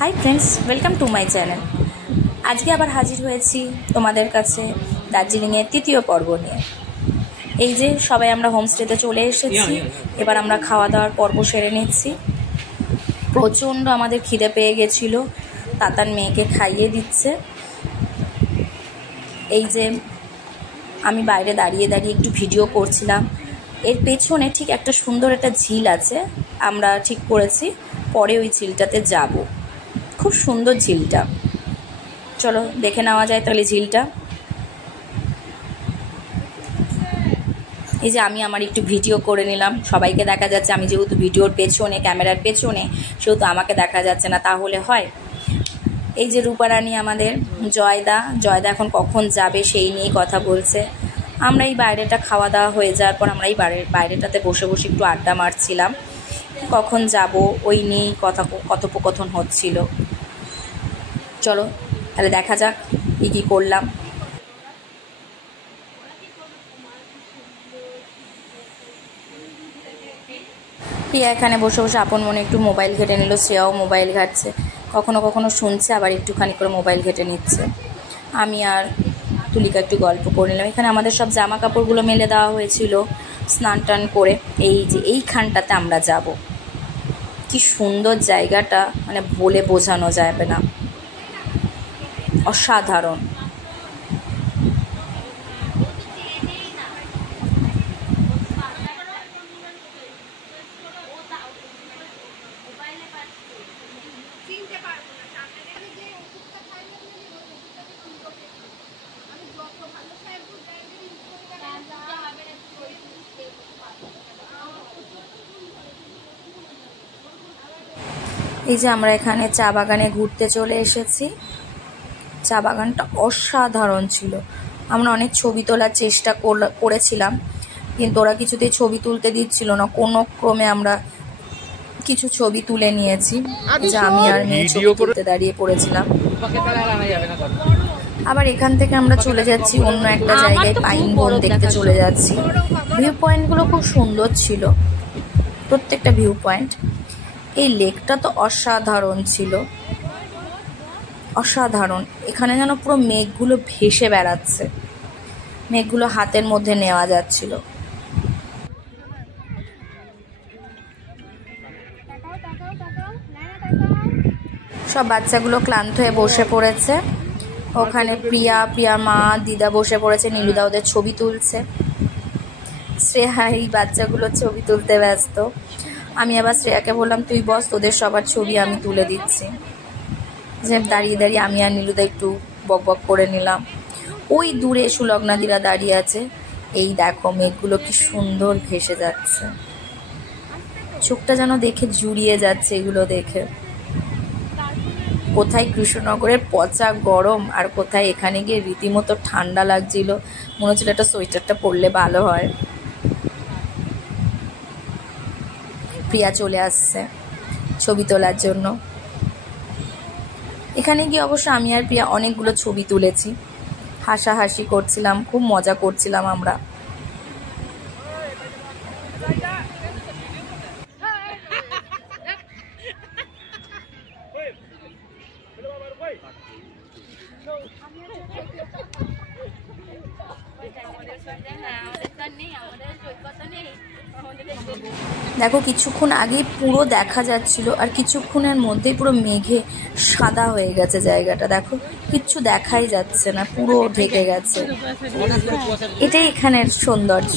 Hi friends, welcome to my channel. আজকে আবার হাজির হয়েছি তোমাদের কাছে দার্জিলিংয়ের তৃতীয় পর্ব নিয়ে। এই যে সবাই আমরা হোমস্টেতে চলে এসেছি, এবার আমরা খাওয়া দাওয়ার পর্ব সেরে নিচ্ছি। প্রচণ্ড আমাদের খিদে পেয়ে গেছিল, তাতার মেয়েকে খাইয়ে দিচ্ছে। এই যে আমি বাইরে দাঁড়িয়ে দাঁড়িয়ে একটু ভিডিও করছিলাম। এর পেছনে ঠিক একটা সুন্দর একটা ঝিল আছে, আমরা ঠিক করেছি পরে ওই ঝিলটাতে যাব। খুব সুন্দর ঝিলটা, চলো দেখে নেওয়া যায় তাহলে ঝিলটা। এই যে আমি আমার একটু ভিডিও করে নিলাম, সবাইকে দেখা যাচ্ছে। আমি যেহেতু ভিডিওর পেছনে, ক্যামেরার পেছনে, সেহেতু আমাকে দেখা যাচ্ছে না, তাহলে হয়। এই যে রূপারানী আমাদের জয়দা এখন কখন যাবে সেই নিয়েই কথা বলছে। আমরা এই বাইরেটা খাওয়া দাওয়া হয়ে যাওয়ার পর আমরা এই বাইরেটাতে বসে বসে একটু আড্ডা মারছিলাম, কখন যাব ওই নিয়েই কথোপকথন হচ্ছিল। চলো তাহলে দেখা যাক কী করলাম। প্রিয়া এখানে বসে বসে আপন মনে একটু মোবাইল ঘেটে নিল, শ্রেয়াও মোবাইল ঘাটছে, কখনো কখনো শুনছে আবার একটুখানি করে মোবাইল ঘেটে নিচ্ছে। আমি আর তুলিকা একটু গল্প করে নিলাম। এখানে আমাদের সব জামা কাপড়গুলো মেলে দেওয়া হয়েছিল স্নান টান করে। এই যে এইখানটাতে আমরা যাব, কি সুন্দর জায়গাটা, মানে বলে বোঝানো যাবে না, অসাধারণ। এই যে আমরা এখানে চা বাগানে ঘুরতে চলে এসেছি। চা বাগানটা অসাধারণ ছিল। আমরা অনেক ছবি তোলার চেষ্টা করেছিলাম, কিন্তু ওরা কিছুতেই ছবি তুলতে দিচ্ছিল না। কোনো ক্রমে আমরা কিছু ছবি তুলে নিয়েছি। যে আমি আর মেয়ে ছবি তুলতে দাঁড়িয়ে পড়েছিলাম। আবার এখান থেকে আমরা চলে যাচ্ছি অন্য একটা জায়গায়, পাইন বন দেখতে চলে যাচ্ছি। ভিউ পয়েন্টগুলো খুব সুন্দর ছিল, প্রত্যেকটা ভিউ পয়েন্ট। এই লেকটা তো অসাধারণ ছিল, অসাধারণ। এখানে যেন পুরো মেঘগুলো ভেসে বেড়াচ্ছে, মেঘগুলো হাতের মধ্যে নেওয়া যাচ্ছিল। সব বাচ্চাগুলো ক্লান্ত হয়ে বসে পড়েছে ওখানে। প্রিয়া মা দিদা বসে পড়েছে, নীলুদা ওদের ছবি তুলছে। শ্রেয়া এই বাচ্চাগুলোর ছবি তুলতে ব্যস্ত। আমি আবার শ্রেয়াকে বললাম তুই বস, তোদের সবার ছবি আমি তুলে দিচ্ছি। যে দাঁড়িয়ে দাঁড়িয়ে আমি আর নীলুদা একটু বক করে নিলাম। ওই দূরে সুলগ্নাদিরা দাঁড়িয়ে আছে। এই দেখো মেঘগুলো কি সুন্দর ভেসে যাচ্ছে, চোখটা যেন দেখে জুড়িয়ে যাচ্ছে এগুলো দেখে। কোথায় কৃষ্ণনগরের পচা গরম, আর কোথায় এখানে গিয়ে রীতিমতো ঠান্ডা লাগছিল। মনে হচ্ছিল একটা সোয়েটারটা পরলে ভালো হয়। প্রিয়া চলে আসছে ছবি তোলার জন্য। এখানে গিয়ে অবশ্য আমি আর প্রিয়া অনেকগুলো ছবি তুলেছি, হাসাহাসি করছিলাম, খুব মজা করছিলাম আমরা। দেখো কিছুক্ষণ আগে পুরো দেখা যাচ্ছিল, আর কিছুক্ষণের মধ্যেই পুরো মেঘে সাদা হয়ে গেছে জায়গাটা। দেখো কিচ্ছু দেখাই যাচ্ছে না, পুরো ঢেকে গেছে। এটাই এখানের সৌন্দর্য।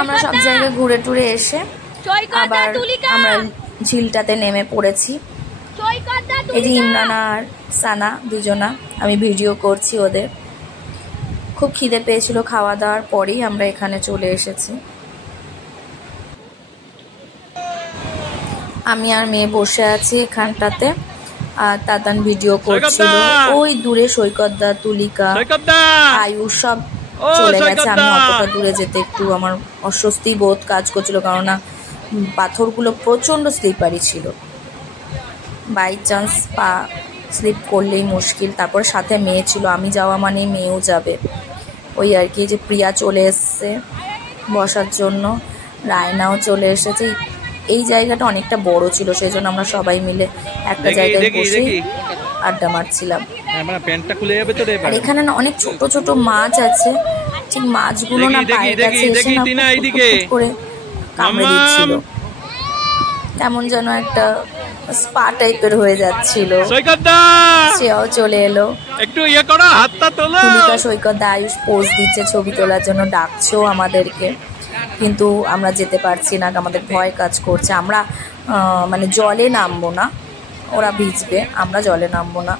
আমরা সব জায়গায় ঘুরে টুরে এসে আবার আমরা ঝিলটাতে নেমে পড়েছি। এই যে ইমরান আর সানা দুজনা, আমি ভিডিও করছি ওদের। খুব খিদে পেয়েছিল, খাওয়া দাওয়ার পরেই আমরা এখানে চলে এসেছি। আমি আর মেয়ে বসে আছি এখানটাতে, আর তাতান ভিডিও করছিল। ওই দূরে সৈকতদা, তুলিকা, আয়ুষ সব চলে গেছে। আমি অতটা দূরে যেতে একটু আমার অস্বস্তি বোধ কাজ করছিল, কেননা পাথরগুলো প্রচণ্ড স্লিপারি ছিল। বাই চান্স পা স্লিপ করলেই মুশকিল। তারপর সাথে মেয়ে ছিল, আমি যাওয়া মানে মেয়েও যাবে, ওই আর কি। যে প্রিয়া চলে এসছে বসার জন্য, রায়নাও চলে এসেছে। এই জায়গাটা অনেকটা বড় ছিল, সেই জন্য আমরা সবাই মিলে একটা জায়গায় বসে আড্ডা মারছিলাম। আর এখানে না অনেক ছোট ছোট মাছ আছে, ঠিক মাছগুলো না পায়ের কাছে এসে না করে কামড়ে দিচ্ছিল, কেমন যেন একটা স্পা টাইপের হয়ে যাচ্ছিল। সেও চলে এলো, তুলিকা সৈকত দা আয়ুষ পোজ দিচ্ছে ছবি তোলার জন্য, ডাকছেও আমাদেরকে, কিন্তু আমরা যেতে পারছি না, আমাদের ভয় কাজ করছে। আমরা মানে জলে নামবো না, ওরা ভিজবে, আমরা জলে নামবো না,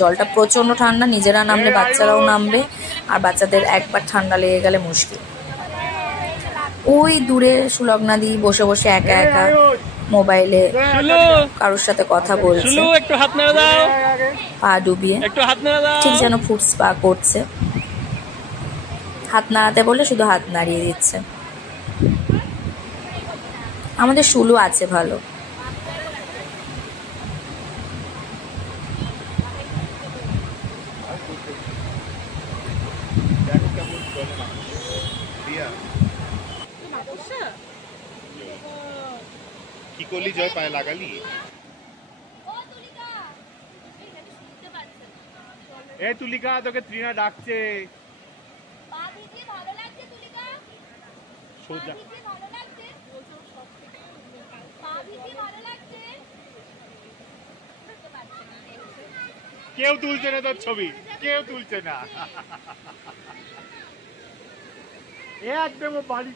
জলটা প্রচণ্ড ঠান্ডা, নিজেরা নামলে বাচ্চারাও নামবে, আর বাচ্চাদের একবার ঠান্ডা লেগে গেলে মুশকিল। ওই দূরে সুলগ্নাদি বসে বসে একা একা মোবাইলে কারোর সাথে কথা বলছে, পা ডুবিয়ে, ঠিক যেন ফুড স্পা করছে। হাত নাড়াতে বলে শুধু হাত নাড়িয়ে দিচ্ছে। আমাদের শুলু আছে ভালো। কি করলি জয়, পায়ে লাগালি? এ তুলিকা, তোকে ত্রিনা ডাকছে। কেউ তুলছে না তোর ছবি, কেউ তুলছে না। একদম বাড়ি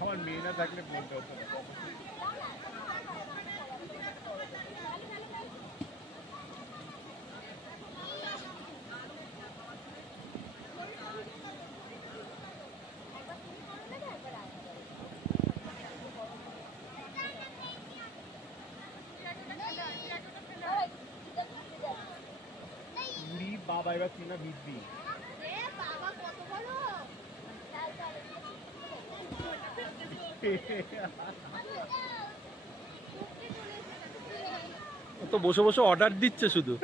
আমার মেয়ে না থাকলে বলতে হতো না। বাবা এবার তুই না ভিজবি। তো বসে বসে অর্ডার দিচ্ছে শুধু।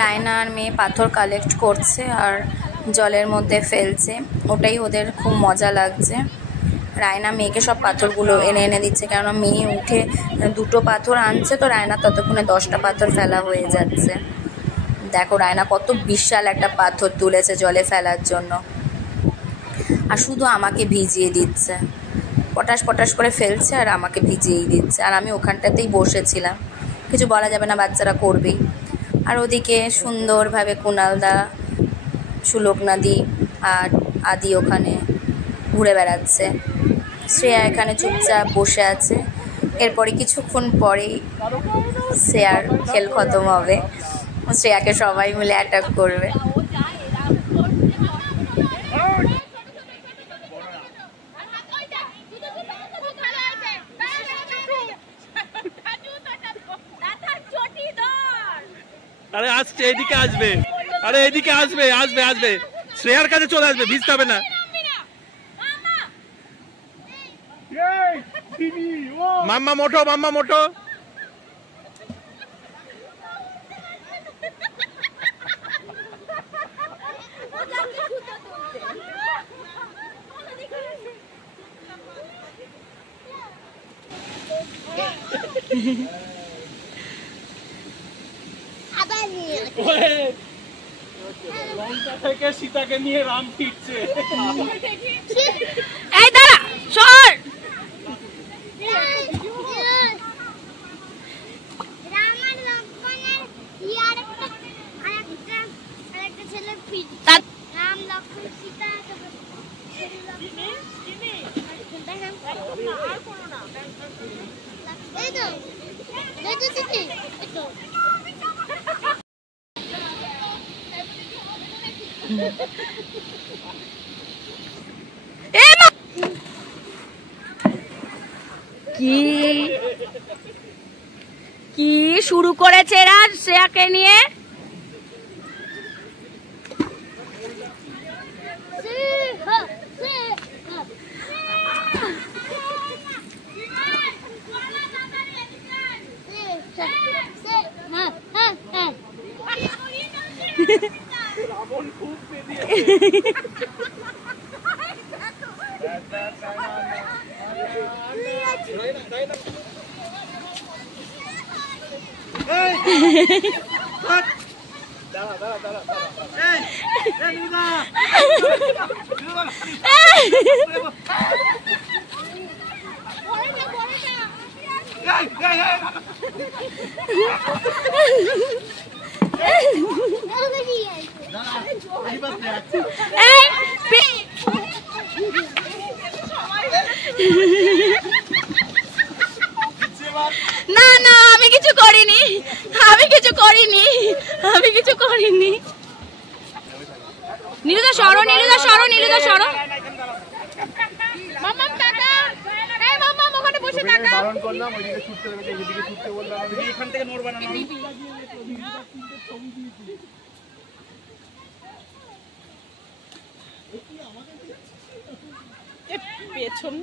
রায়না আর মেয়ে পাথর কালেক্ট করছে আর জলের মধ্যে ফেলছে, ওটাই ওদের খুব মজা লাগছে। রায়না মেয়েকে সব পাথরগুলো এনে এনে দিচ্ছে, কেননা মেয়ে উঠে দুটো পাথর আনছে, তো রায়না ততক্ষণে 10টা পাথর ফেলা হয়ে যাচ্ছে। দেখো রায়না কত বিশাল একটা পাথর তুলেছে জলে ফেলার জন্য, আর শুধু আমাকে ভিজিয়ে দিচ্ছে, পটাশ পটাশ করে ফেলছে আর আমাকে ভিজিয়েই দিচ্ছে। আর আমি ওখানটাতেই বসেছিলাম, কিছু বলা যাবে না, বাচ্চারা করবেই। আর ওদিকে সুন্দরভাবে কুণালদা, সুলগ্নাদি আর আদি ওখানে ঘুরে বেড়াচ্ছে, শ্রেয়া এখানে চুপচাপ বসে আছে। এরপরে কিছুক্ষণ পরেই শ্রেয়ার খেল খতম হবে, শ্রেয়াকে সবাই মিলে অ্যাটাক করবে। আরে আসছে, এদিকে আসবে, আরে এদিকে আসবে, আসবে আসবে, শ্রেয়ার কাছে চলে আসবে, ভিজতে হবে না। মাম্মা মোটো, মাম্মা মোটো। লঙ্কা থেকে সীতাকে নিয়ে রাম ফিরছে। এই দাঁড়া, সর। কি শুরু করেছে এরা শ্রেয়াকে নিয়ে? না না আমি কিছু করিনি, আমি কিছু করিনি, আমি কিছু করিনি। নীলুদা সরো, নীলুদা সরো, নীলুদা সরো। মাম্মাম টাকা, এই মাম্মাম ওখানে বসে টাকা। বারণ করলাম ওইদিকে ছুটতে হবে, এইদিকে ছুটতে বললাম আমি এখান থেকে নড়বা না। পেছন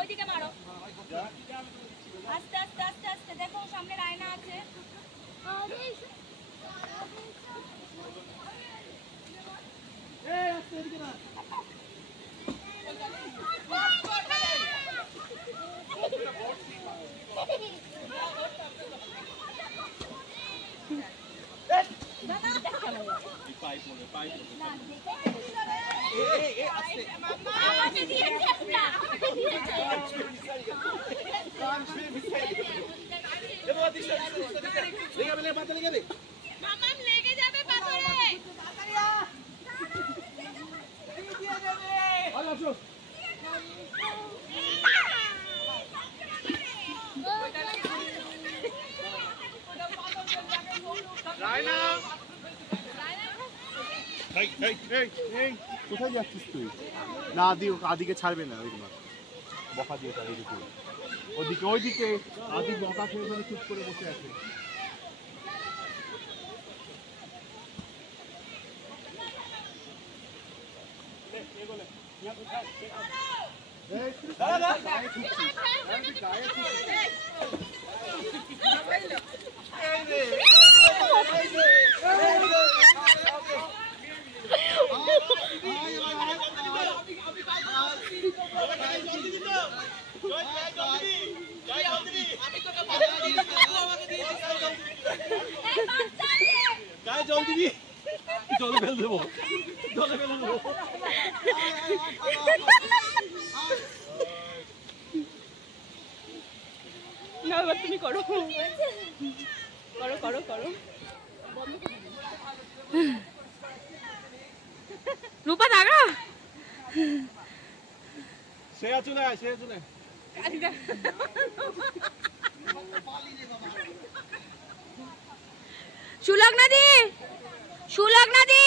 ওইদিকে মারো, আস্তে আস্তে আস্তে আস্তে। দেখো সামনে রায়না আছে। কোথায় যাচ্ছিস তুই? না আদিকে ছাড়বে না, ওই বকা দিয়ে ওদিকে ওইদিকে আদি বকা খেয়ে চুপ করে বসে আছে। জল দিবি, জলে ফেল দেবো, জলে ফেল দেবো। না এবার তুমি করো করো করো করো। রূপা দাঁড়া, শ্রেয়া চলে আয়, শ্রেয়া চলে। সুলগ্না দি, সুলগ্না দি।